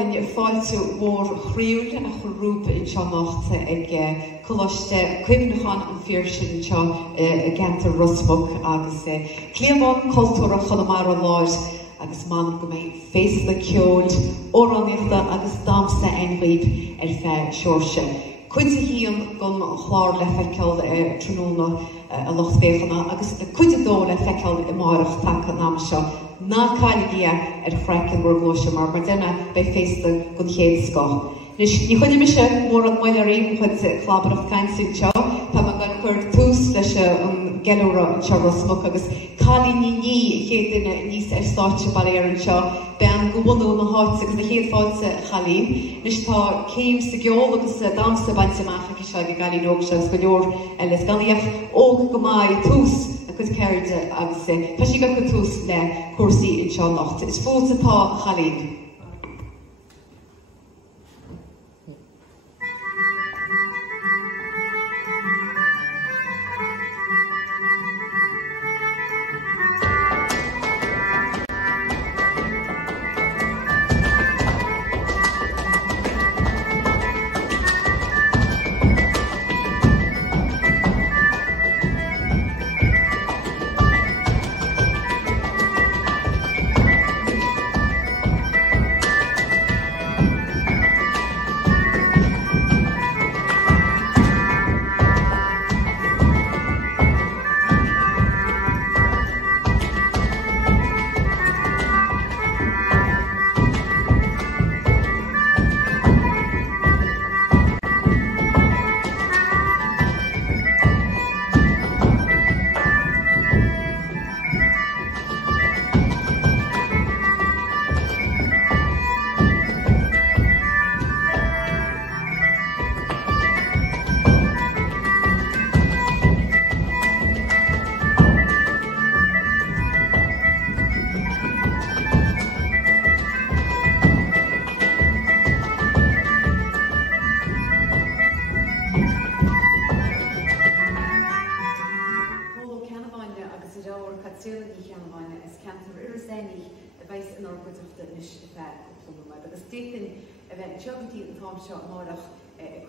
bháilinn fáilte mór chríúil a chorúpa in Chonamara ag coloiste cuimhnachan an fíorsin seo ganta rusmach agus Cliabhán Cultúrtha Chonamara Láir agus man go mbeidh féas le ceoil óráníochta agus dámsa einmhíb feadh seoirse. Cuid hAon gon chláir le feiceáil tróna a lochbéchanna agus cuid dó le feiceáil I maireach take náam seo ná cailige chreicean glóise mar déine be féasta gon chéad sco. Ní chuine me se mór an maiile réim chud chlábarach caiinsiú seo, tá man gan chuir tús leis an geúra an seo rasmach agus chalí ní chéad duine níos stáite baléir an seo be an gobunú na háite agus na chéad fáilte chalín. Nis tá céim sa geol agus dámsa bainte meach seo go galí nóg se go leor leis galíoch óg go maiid tús a chud ceirde agus tá si go tús le cuasaí in seo nacht. Is fóta tá chalín.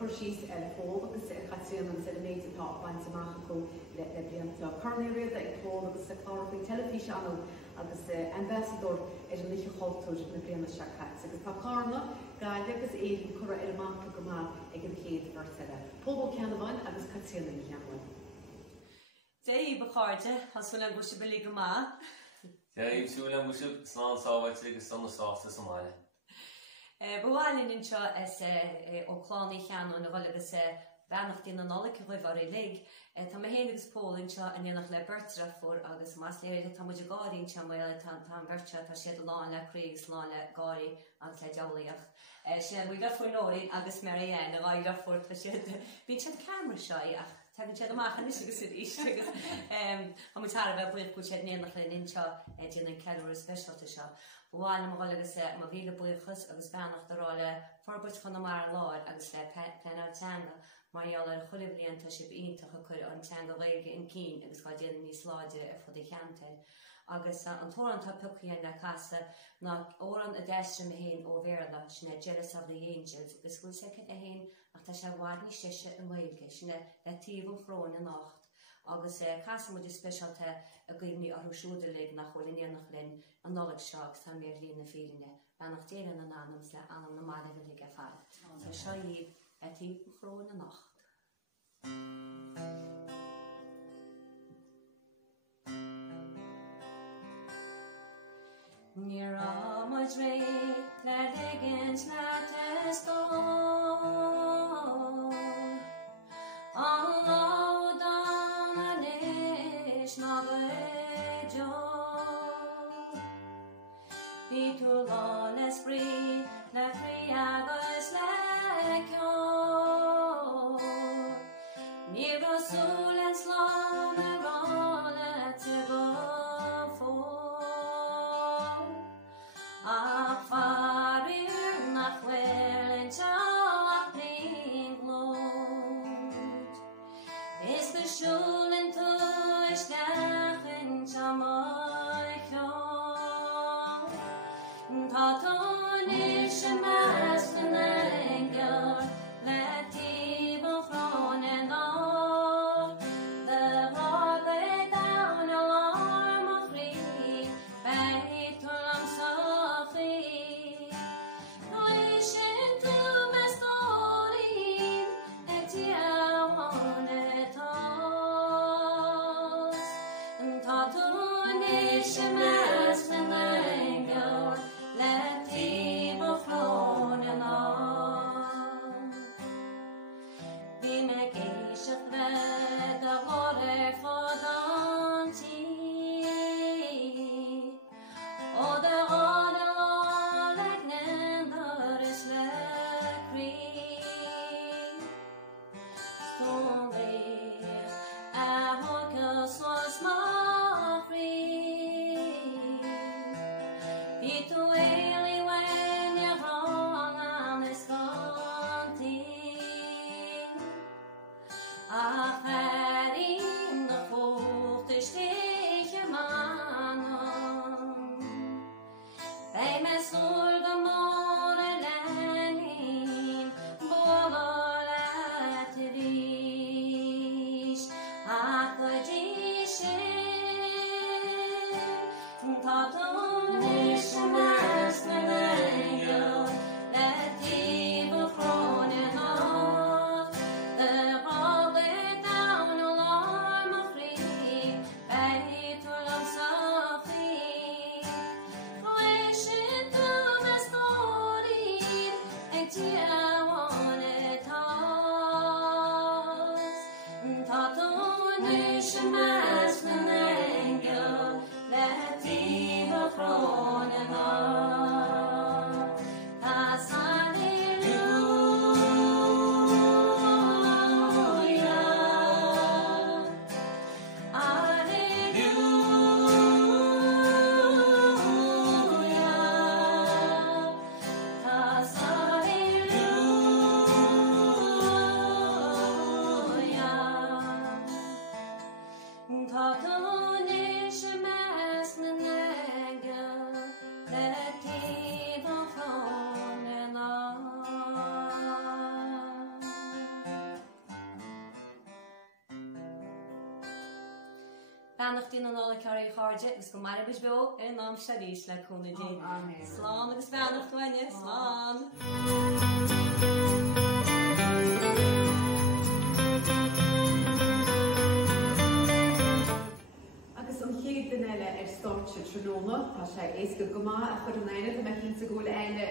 Cursis fóg agus chatíon an méid atá baint amach go le blianta Cornéad ag fóg agus chláirpaí telefíseanú agus ambassador an liche choultúir na bliana se cat. Agus tá cána gaile agus éon chura amach go má ag an chéad verteile. Pobal Ceanamháin agus chatíon na Ceanamháin. Dé bacháirte hasfuil an gúiste bilí go má? Dé súil an gúiste slán sáhaite agus sanna sásta Somália. Bháilinn inseo ó chlánaí cheanú na bhil agus bheannach tína nála roiimh ar lig. Tá héanagus pólinn seo a dhéanach le bertra fór agus más léir tá muidir gáirín se mile tá bertra tá siad láin le chrígus láin le gáirí agus le deolaíoch. Sin bhui gafuór nóirí agus mar a bhaid gafuór tá siad bhín siad camera seo ach Tagin siad amachchan is agus ís agus am tar bheith buid bú siad néanach le inseo díana an ceúir speisialta seo. Bháil am bhil agus má bhíle buchas agus bheannach doráile forbut Chonamara Láir agus le penálteanga marall ar cholimhlíonnta si iontacha chuir an teanga réige in cín agus gá déanana níos láide ar fud i cheanta. Agus an tórántá pucaíon le casa ná óran a deistre a héin ó bhéla sinna Jealous of the Angels agus bhfuil second a héin ach tá sé bhhaid ní siise an mhailge sinna le tíomh chrón na nacht. Agus casa muidir speisialta a gcuimní arthúisiúda le nach choilíonnach linn an nolag seach tá mé líonna féline benach déanaan an anams le anam na mála go lig a fad. Tá seo iad le tíomh chrón na nacht. Níor ámid ré le ligins le testó an lád an anis ná bhéideó Bhí tú lá le sprí le frí agus le ceol Níor osúil an slán a rála te go Ach farir nach bhfuil teach bhíon glód. Is go siúlann tú is gachann te mai cheol. Tá tú níos sem Nachdien an alle carry hard jet, go mar bis bo en naam Shadis le konna dé. Slán agus bannach goine, slán. Agus an chéad den eile startse Tróna, tá sé éasca gomá a chur an eile, tá me cínta ggóla eile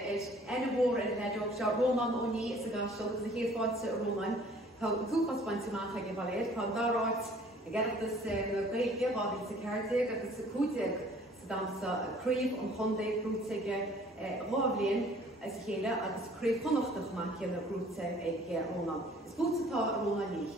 ena bhór an leidog se Róman óní is a gasisiil agus a chéad fáilse Róman, tá dúchas baintach ag bhaléir, tá dáráit Gerachtas na Gaeilge bháin sa Ceardaigh agus sa Cuid sa damsa críomh an chundaigh brúteige lábhlíonn is chéile agus críomh chunachtach má chéanna brúte ag Rónan. Is bútatá Rónan lí.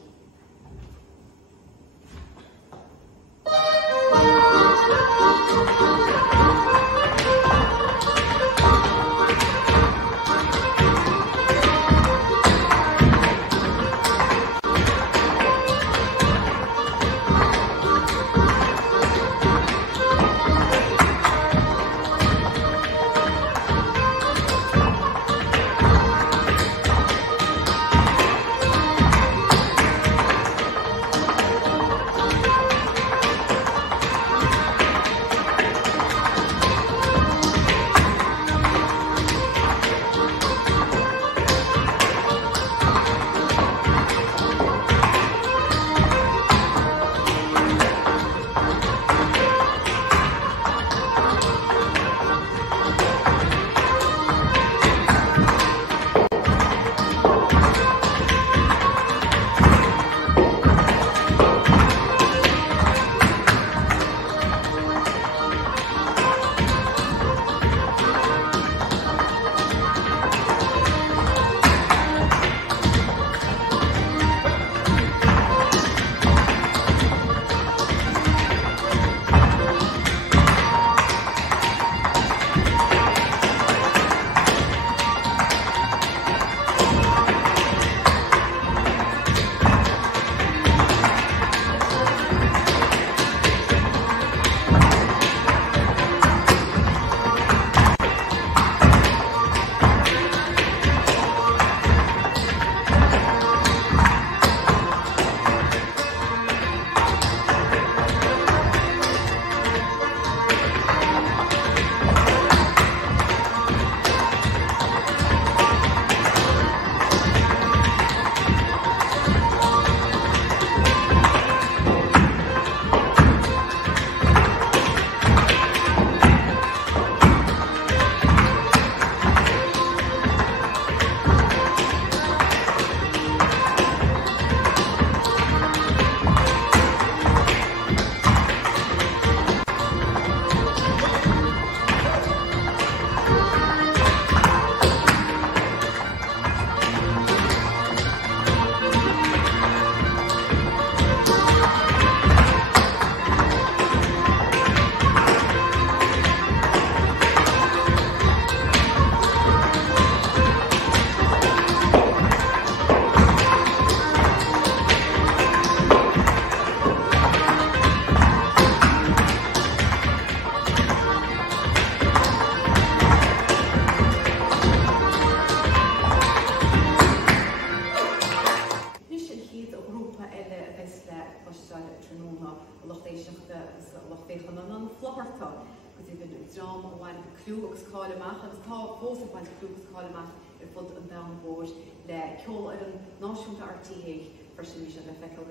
Clúgus cáileach agus tá fósa baint clúgus cáileach fud an damhór le ceol ar an náisiúnta RTH freisin se le feiceil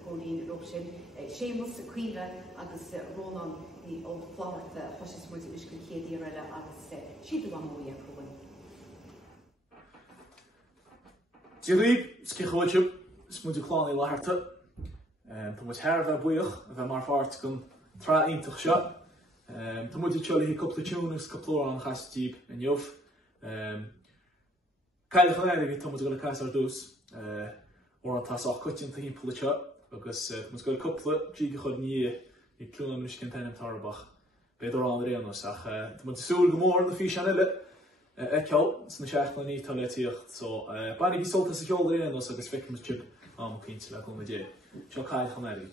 gcóín ro sin. Sémas sa Cuid agus Rónan í ó Chláirtha chois muid is go chéadí eile agus siad go móí a chuin. Dírí cí chuide is muid Chlánaí Láirtha Tá muid thar bheith buíoch a bheith mar fáirt gon trá iontach seo. Tá muid teola hí cúpla túnas coplór an chaistíb in jobh. Ceiliúrtha Láir tá muid go le cais ar dús ó an táach coitin tá hín pula seo agus muid go le cúpla díga chud ní I clúna muis cin tainam tarbach beidir an réanús ach tá muid súil go mór na fí sean ile ceol sna seaachna ní tá le tíocht so bainnig bhí soltas a ceol réanús agus feicemas chip am cínte le gona dé. Seo Ceiliúrtha Láir.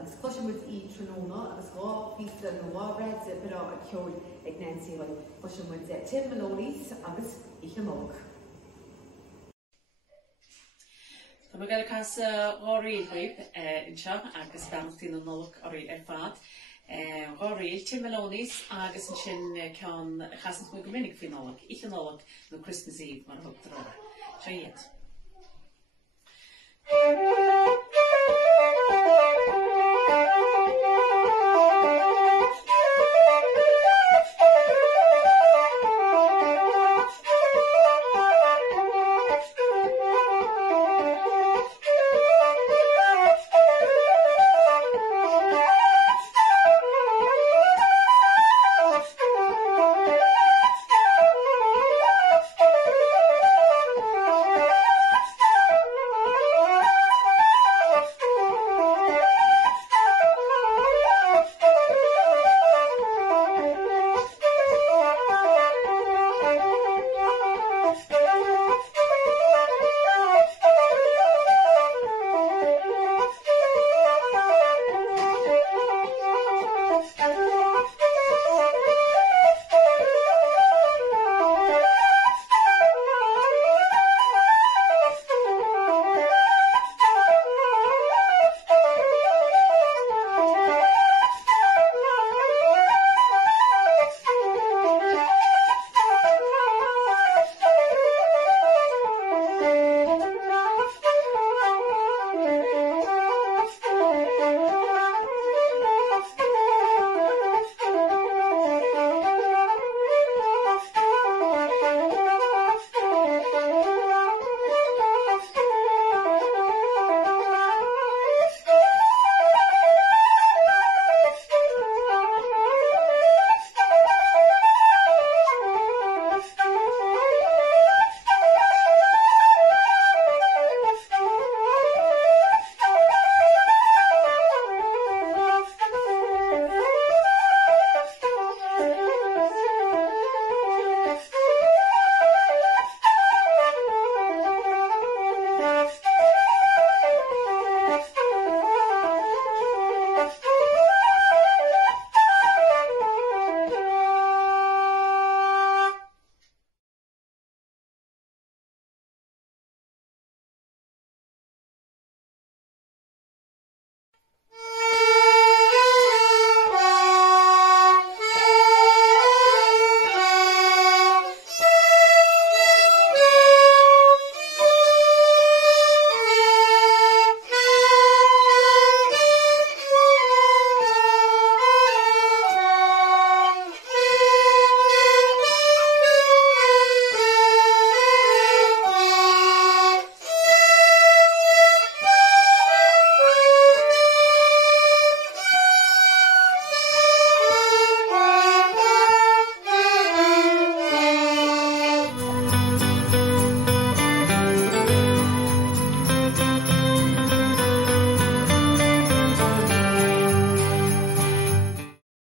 Agus cloisiú í tróna agus gá písa nó bháreid bra a ceol ag Nancy hoi cloisiú Tim Maloney's agus Oíche Mog. Tá gael cas gháiríil chuib inseo agus beanachtaí na nolach orí fad. Gháiríil Tim Maloney's agus an sin ceann chasan chuig go minic faoi nolach, Oíche nolach nó Christmas Eve mar thugtar. Seo iad.